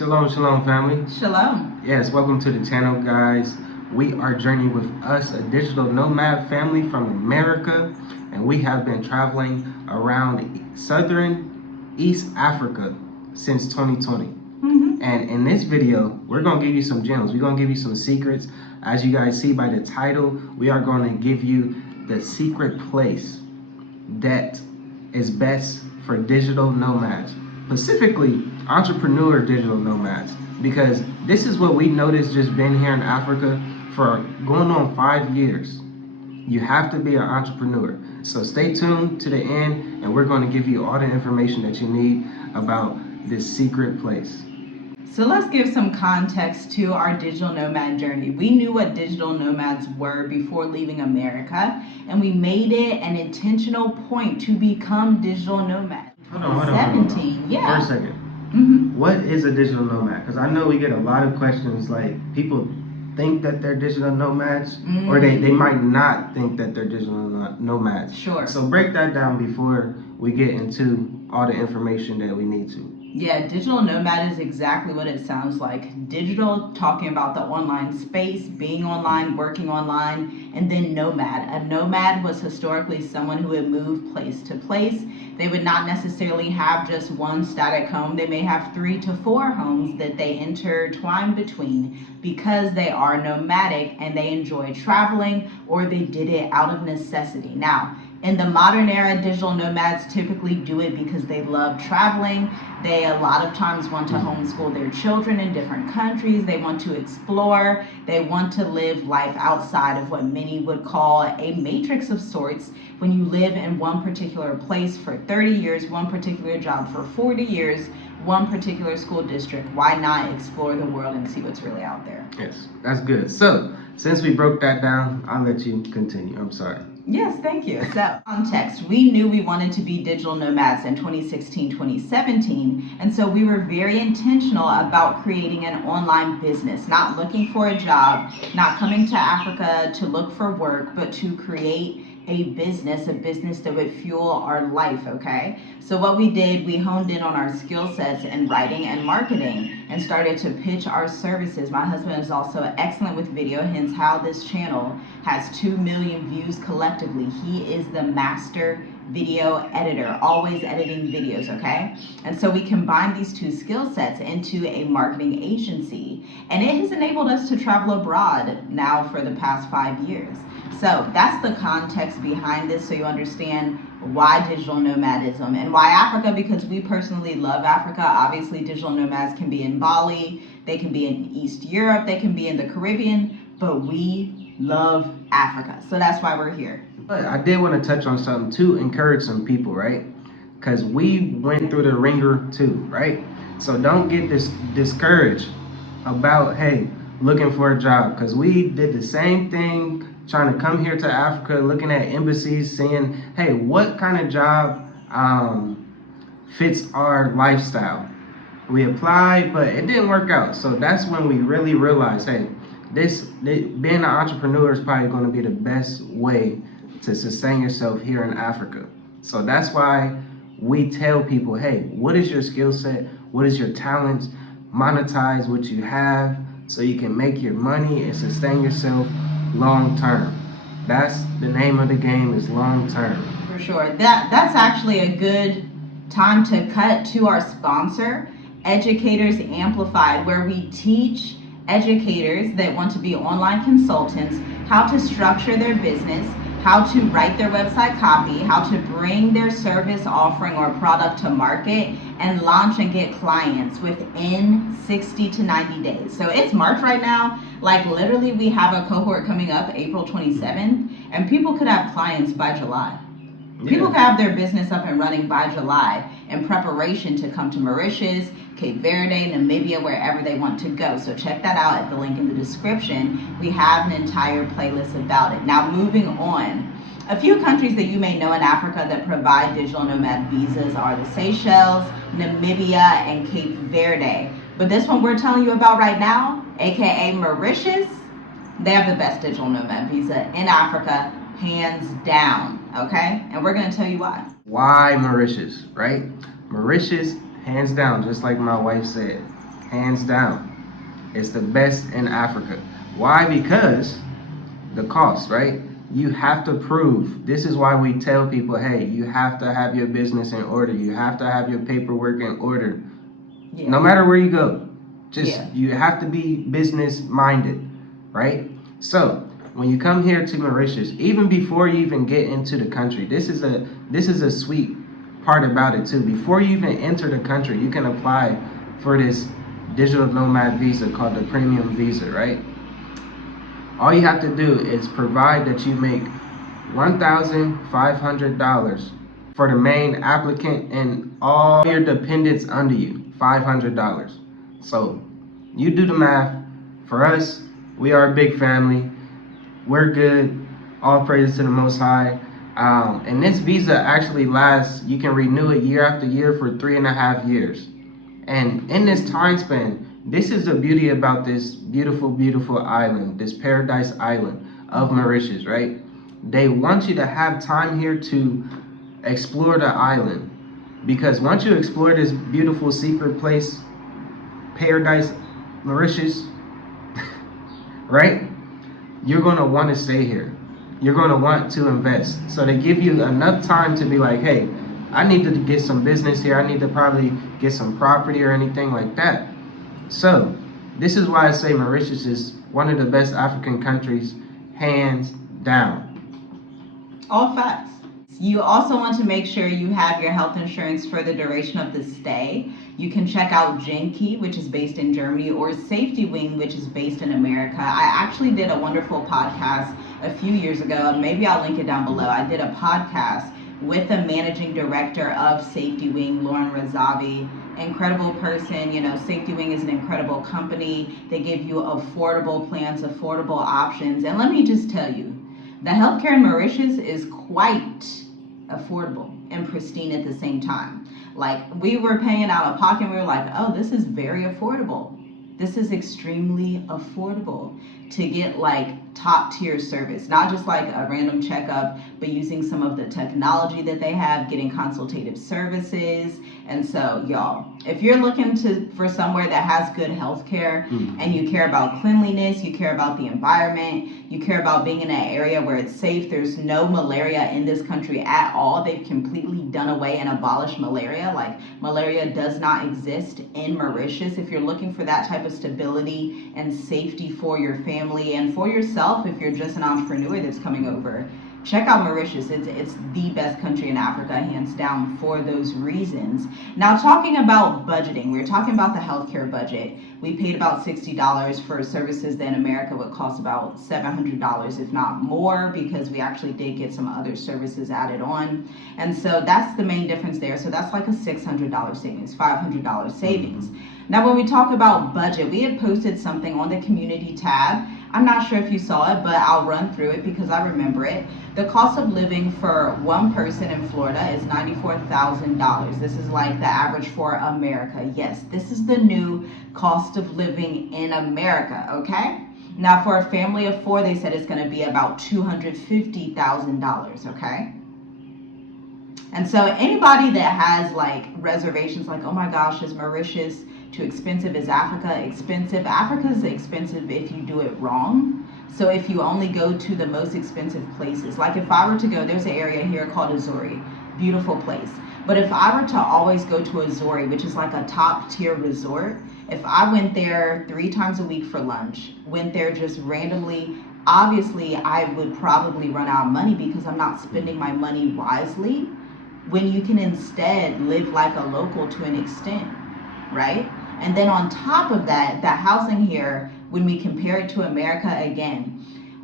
Shalom, shalom, family. Shalom. Yes, welcome to the channel, guys. We are journeying with us, a digital nomad family from America, and we have been traveling around southern East Africa since 2020. And in this video, we're going to give you some gems. We're going to give you some secrets. As you guys see by the title, we are going to give you the secret place that is best for digital nomads, specifically entrepreneur digital nomads, because this is what we noticed just being here in Africa for going on 5 years. You have to be an entrepreneur. So stay tuned to the end, and we're going to give you all the information that you need about this secret place. So let's give some context to our digital nomad journey. We knew what digital nomads were before leaving America, and we made it an intentional point to become digital nomads. Hold on. Yeah. For a second. What is a digital nomad? Because I know we get a lot of questions, like people think that they're digital nomads, or they might not think that they're digital nomads. Sure. So break that down before we get into all the information that we need to. Yeah, digital nomad is exactly what it sounds like. Digital, talking about the online space, being online, working online, and then nomad. A nomad was historically someone who would move place to place. They would not necessarily have just one static home. They may have 3 to 4 homes that they intertwine between because they are nomadic and they enjoy traveling, or they did it out of necessity. Now, in the modern era, digital nomads typically do it because they love traveling. They a lot of times want to homeschool their children in different countries. They want to explore. They want to live life outside of what many would call a matrix of sorts. When you live in one particular place for 30 years, one particular job for 40 years, one particular school district, why not explore the world and see what's really out there? Yes, that's good. So, since we broke that down, I'll let you continue. I'm sorry. Yes, thank you. So, context, we knew we wanted to be digital nomads in 2016, 2017, and so we were very intentional about creating an online business, not looking for a job, not coming to Africa to look for work, but to create a business that would fuel our life, okay? So what we did, we honed in on our skill sets in writing and marketing and started to pitch our services. My husband is also excellent with video, hence how this channel has 2 million views collectively. He is the master video editor, always editing videos, okay? And so we combined these 2 skill sets into a marketing agency, and it has enabled us to travel abroad now for the past 5 years. So that's the context behind this, so you understand why digital nomadism and why Africa, because we personally love Africa. Obviously, digital nomads can be in Bali, they can be in East Europe, they can be in the Caribbean, but we love Africa. So that's why we're here. But I did want to touch on something to encourage some people, right? Because we went through the ringer too, right? So don't get discouraged about, hey, looking for a job, because we did the same thing, trying to come here to Africa, looking at embassies, saying, hey, what kind of job fits our lifestyle? We applied, but it didn't work out. So that's when we really realized, hey, being an entrepreneur is probably going to be the best way to sustain yourself here in Africa. So that's why we tell people, hey, what is your skill set? What is your talent? Monetize what you have so you can make your money and sustain yourself long term. That's the name of the game, is long term. For sure. That's actually a good time to cut to our sponsor, Educators Amplified, where we teach educators that want to be online consultants how to structure their business, how to write their website copy, how to bring their service offering or product to market and launch and get clients within 60 to 90 days. So it's March right now. Like literally we have a cohort coming up April 27th, and people could have clients by July. People could have their business up and running by July in preparation to come to Mauritius, Cape Verde, Namibia, wherever they want to go. So check that out at the link in the description. We have an entire playlist about it. Now moving on. A few countries that you may know in Africa that provide digital nomad visas are the Seychelles, Namibia, and Cape Verde. But this one we're telling you about right now, aka Mauritius, they have the best digital nomad visa in Africa, hands down. Okay, and we're gonna tell you why. Why Mauritius, right? Mauritius, hands down, just like my wife said. hands down. It's the best in Africa. Why? Because the cost, right? You have to prove. This is why we tell people, hey, you have to have your business in order. You have to have your paperwork in order. Yeah. No matter where you go. Just Yeah. you have to be business minded, right? So when you come here to Mauritius, even before you even get into the country, this is a sweet part about it too. Before you even enter the country, you can apply for this digital nomad visa called the premium visa, right? All you have to do is provide that you make $1,500 for the main applicant and all your dependents under you, $500. So you do the math. For us, we are a big family. We're good. All praises to the Most High. And this visa actually lasts, you can renew it year after year for 3.5 years. And in this time span, this is the beauty about this beautiful, beautiful island, this paradise island of Mauritius, right? They want you to have time here to explore the island. Because once you explore this beautiful secret place, paradise, Mauritius, right? You're gonna want to stay here. You're gonna want to invest. So they give you enough time to be like, hey, I need to get some business here. I need to probably get some property or anything like that. So this is why I say Mauritius is one of the best African countries, hands down. All facts. You also want to make sure you have your health insurance for the duration of the stay. You can check out Genki, which is based in Germany, or Safety Wing, which is based in America. I actually did a wonderful podcast a few years ago, and maybe I'll link it down below. I did a podcast with the managing director of Safety Wing, Lauren Razavi. Incredible person. You know, Safety Wing is an incredible company. They give you affordable plans, affordable options. And let me just tell you, the healthcare in Mauritius is quite affordable and pristine at the same time. Like, we were paying out of pocket and we were like, oh, this is very affordable. This is extremely affordable to get like top tier service, not just like a random checkup, but using some of the technology that they have, getting consultative services. And so, y'all, if you're looking for somewhere that has good health care and you care about cleanliness, you care about the environment, you care about being in an area where it's safe, there's no malaria in this country at all. They've completely done away and abolished malaria. Like, malaria does not exist in Mauritius. If you're looking for that type of stability and safety for your family and for yourself, if you're just an entrepreneur that's coming over, check out Mauritius. It's the best country in Africa, hands down, for those reasons. Now, talking about budgeting, we're talking about the healthcare budget. We paid about $60 for services that in America would cost about $700, if not more, because we actually did get some other services added on. And so that's the main difference there. So that's like a $600 savings, $500 savings. Now, when we talk about budget, we had posted something on the community tab. I'm not sure if you saw it, but I'll run through it because I remember it. The cost of living for one person in Florida is $94,000. This is like the average for America. Yes, this is the new cost of living in America, okay? Now, for a family of four, they said it's going to be about $250,000, okay? And so anybody that has like reservations, like, oh my gosh, is Mauritius too expensive? Is Africa expensive? Africa is expensive if you do it wrong. So if you only go to the most expensive places, like if I were to go, there's an area here called Azuri, beautiful place. But if I were to always go to Azuri, which is like a top tier resort, if I went there 3 times a week for lunch, went there just randomly, obviously I would probably run out of money because I'm not spending my money wisely, when you can instead live like a local to an extent, right? And then on top of that, the housing here, when we compare it to America, again,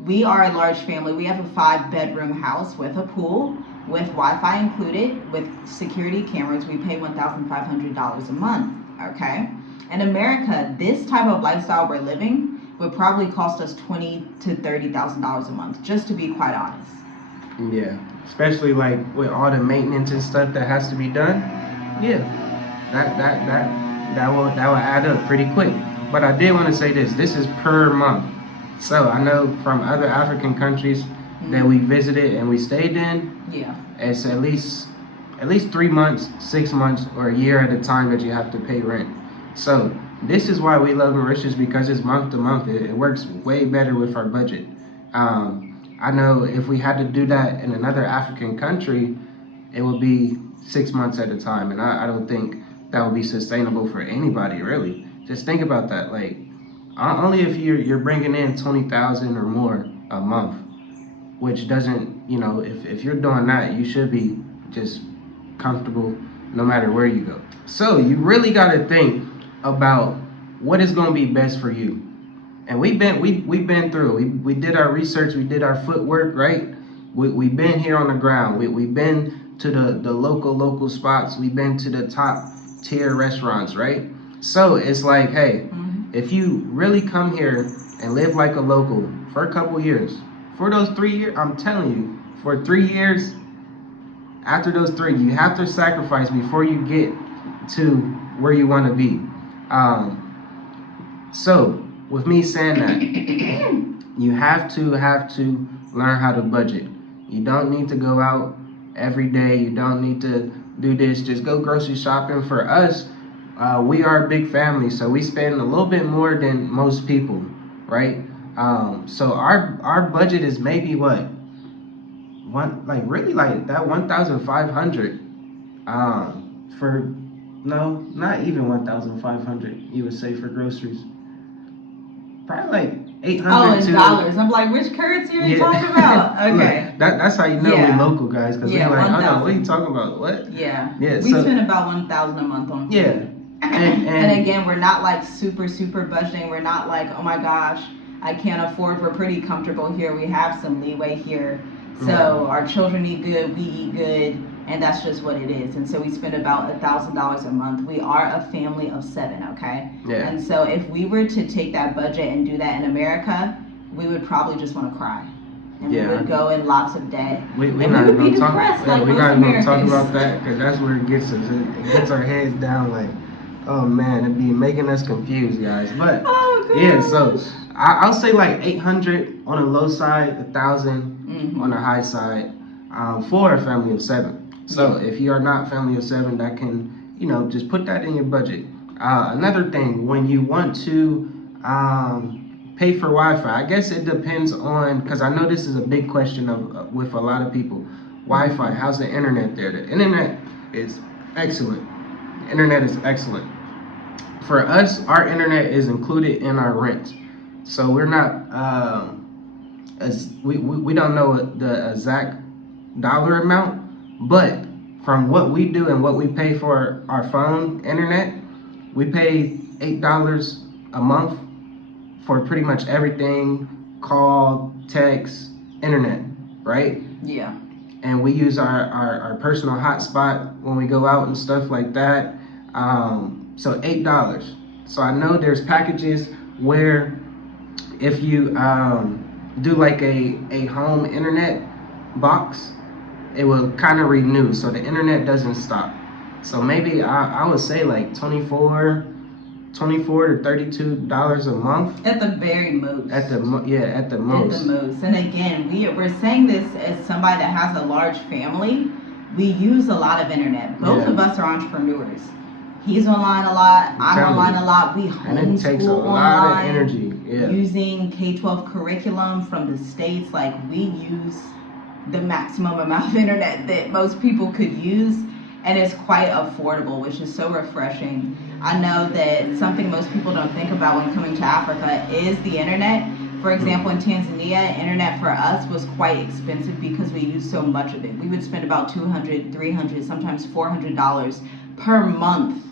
we are a large family. We have a 5-bedroom house with a pool, with Wi-Fi included, with security cameras. We pay $1,500 a month, okay? In America, this type of lifestyle we're living would probably cost us $20,000 to $30,000 a month, just to be quite honest. Yeah, especially like with all the maintenance and stuff that has to be done. Yeah, that will add up pretty quick. But I did want to say this. This is per month. So I know from other African countries that we visited and we stayed in, it's at least 3 months, 6 months, or a year at a time that you have to pay rent. So This is why we love Mauritius, because it's month to month. It works way better with our budget. I know if we had to do that in another African country, it would be 6 months at a time, and I don't think that would be sustainable for anybody, really. Just think about that. Like, only if you're bringing in 20,000 or more a month, which doesn't, if you're doing that, you should be just comfortable no matter where you go. So you really got to think about what is going to be best for you. And we've been through. We did our research. We did our footwork, right? We've been here on the ground. We've been to the local spots. We've been to the top tier restaurants, right? So it's like, hey, if you really come here and live like a local for a couple years, for those 3 years, I'm telling you, for 3 years, after those 3, you have to sacrifice before you get to where you want to be. So with me saying that, you have to learn how to budget. You don't need to go out every day. You don't need to do this. Just go grocery shopping. For us, we are a big family, so we spend a little bit more than most people, right? So our budget is maybe what, really like that 1,500. For no, not even 1,500. You would say for groceries, probably like 800. Oh, in dollars. I'm like, which currency are you talking about? Okay. Look, that's how you know we local guys, because we're like, oh no, what are you talking about? What? Yeah. Yeah. We spend about 1,000 a month on food. Yeah. And again, we're not like super budgeting. We're not like, oh my gosh, I can't afford. We're pretty comfortable here. We have some leeway here. So our children eat good, we eat good, and that's just what it is. And so we spend about $1,000 a month. We are a family of 7, okay? Yeah. And so if we were to take that budget and do that in America, we would probably just want to cry. And we would go in lots of debt. We're not going to talk Americans. about that, because that's where it gets us. It gets our heads down like, oh man, it'd be making us confused, guys. But yeah, so I'll say like 800 on the low side, 1,000 on the high side, for a family of 7. So if you are not family of 7, that can, just put that in your budget. Another thing, when you want to pay for Wi-Fi, I guess it depends on, because I know this is a big question with a lot of people. Wi-Fi, how's the internet there? The internet is excellent. The internet is excellent. For us, our internet is included in our rent. So we're not, we don't know the exact dollar amount, but from what we do and what we pay for our phone internet, we pay $8 a month for pretty much everything: call, text, internet, right? Yeah. And we use our personal hotspot when we go out and stuff like that. So $8. So I know there's packages where if you do like a home internet box, it will kind of renew, so the internet doesn't stop. So maybe I would say like $24 to $32 a month. At the very most. At the most. At the most. And again, we're saying this as somebody that has a large family. We use a lot of internet. Both of us are entrepreneurs. He's online a lot. I'm online a lot. We homeschool and it takes a lot of energy. Yeah. Using K-12 curriculum from the States, like we use the maximum amount of internet that most people could use, and it's quite affordable, which is so refreshing. I know that something most people don't think about when coming to Africa is the internet. For example, in Tanzania, internet for us was quite expensive because we used so much of it. We would spend about $200, $300, sometimes $400 per month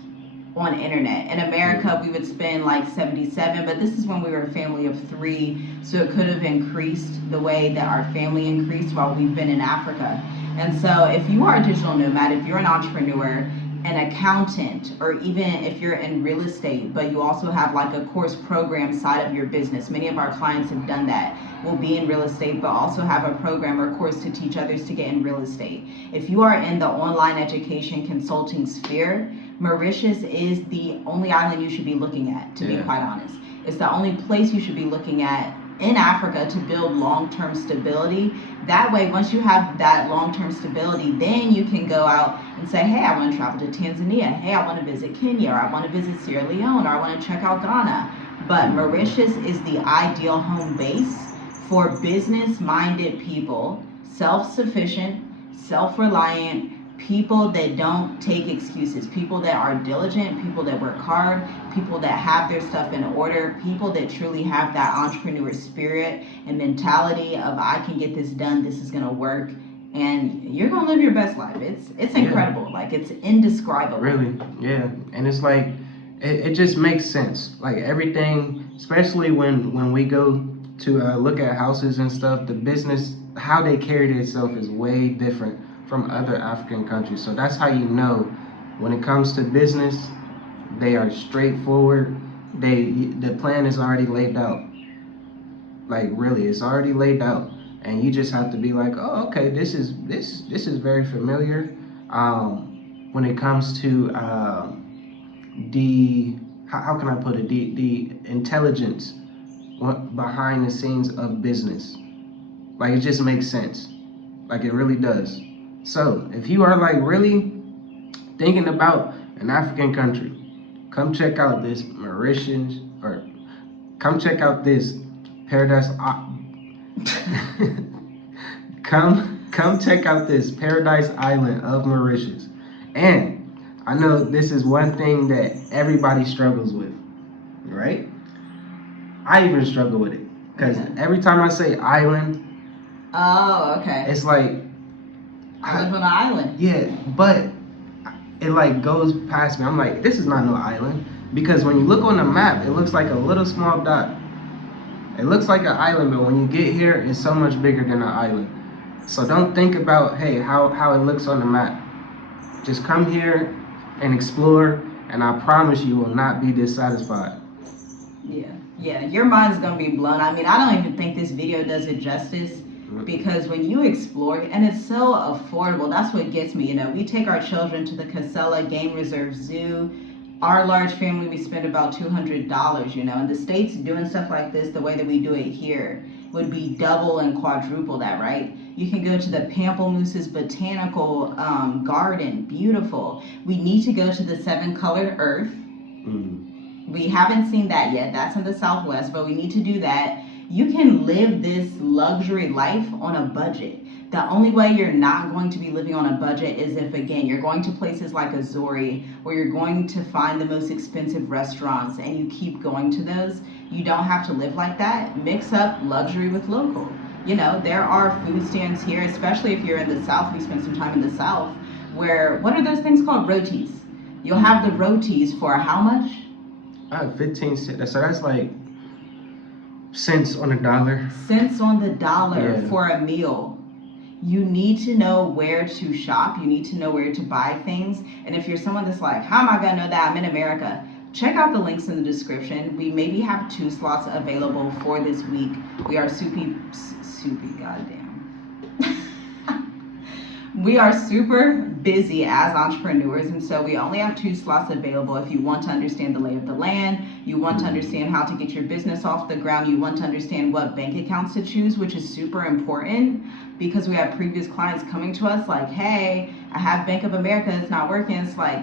on internet. In America, we would spend like $77, but this is when we were a family of 3, so it could have increased the way that our family increased while we've been in Africa. And so if you are a digital nomad, if you're an entrepreneur, an accountant, or even if you're in real estate, but you also have like a course program side of your business. Many of our clients have done that. Will be in real estate, but also have a program or course to teach others to get in real estate. If you are in the online education consulting sphere, Mauritius is the only island you should be looking at, to be quite honest. It's the only place you should be looking at in Africa to build long-term stability. That way, once you have that long-term stability, then you can go out and say, hey, I want to travel to Tanzania. Hey, I want to visit Kenya, or I want to visit Sierra Leone, or I want to check out Ghana. But Mauritius is the ideal home base for business-minded people, self-sufficient, self-reliant, people that don't take excuses, people that are diligent, people that work hard, people that have their stuff in order, people that truly have that entrepreneur spirit and mentality of I can get this done, this is gonna work, and you're gonna live your best life. It's incredible. Like, it's indescribable. Really, yeah. And it's like it just makes sense. Like everything, especially when we go to look at houses and stuff, the business, how they carry themselves is way different from other African countries. So that's how you know when it comes to business, they are straightforward. The plan is already laid out. Like really, it's already laid out, and you just have to be like, oh, okay, this is very familiar. When it comes to the how can I put it, the intelligence behind the scenes of business, like it just makes sense, like it really does. So if you are like really thinking about an African country, come check out this Mauritius, or come check out this paradise. Come check out this paradise island of Mauritius. And I know this is one thing that everybody struggles with, right? I even struggle with it because every time I say island, oh, okay, it's like I live on an island. Yeah, but it like goes past me. I'm like, this is not no island, because when you look on the map, it looks like a little small dot. It looks like an island, but when you get here, it's so much bigger than an island. So don't think about, hey, how it looks on the map. Just come here and explore, and I promise you will not be dissatisfied. Yeah, your mind's gonna be blown. I mean, I don't even think this video does it justice, because when you explore, and it's so affordable, that's what gets me. You know, we take our children to the Casella Game Reserve Zoo. Our large family, we spend about $200. You know, in the States, doing stuff like this the way that we do it here would be double and quadruple that, right? You can go to the Pamplemouse's Botanical Garden, beautiful. We need to go to the Seven Colored Earth. We haven't seen that yet. That's in the Southwest, but we need to do that. You can live this luxury life on a budget. The only way you're not going to be living on a budget is if, again, you're going to places like Azori, where you're going to find the most expensive restaurants and you keep going to those. You don't have to live like that. Mix up luxury with local. You know, there are food stands here, especially if you're in the South. We spent some time in the South, where, what are those things called? Rotis. You'll have the rotis for how much? 15 cents. So that's like cents on a dollar. Cents on the dollar for a meal. You need to know where to shop. You need to know where to buy things. And if you're someone that's like, how am I gonna know that I'm in America? Check out the links in the description. We maybe have 2 slots available for this week. We are soupy, goddamn. We are super busy as entrepreneurs, and so we only have 2 slots available. If you want to understand the lay of the land, you want to understand how to get your business off the ground, you want to understand what bank accounts to choose, which is super important, because we have previous clients coming to us like, hey, I have Bank of America, it's not working. It's like,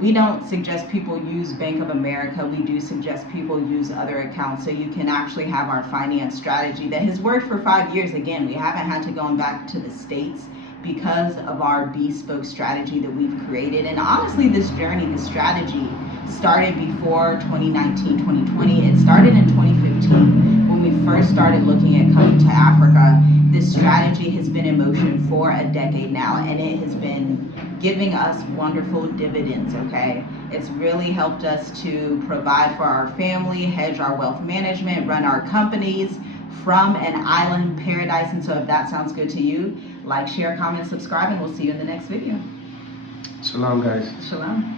we don't suggest people use Bank of America. We do suggest people use other accounts, so you can actually have our finance strategy that has worked for 5 years. Again, we haven't had to go back to the States because of our bespoke strategy that we've created. And honestly, this journey, this strategy started before 2019, 2020. It started in 2015 when we first started looking at coming to Africa. This strategy has been in motion for a decade now, and it has been giving us wonderful dividends, okay? It's really helped us to provide for our family, hedge our wealth management, run our companies from an island paradise. And so if that sounds good to you, like, share, comment, subscribe, and we'll see you in the next video. Shalom, guys. Shalom.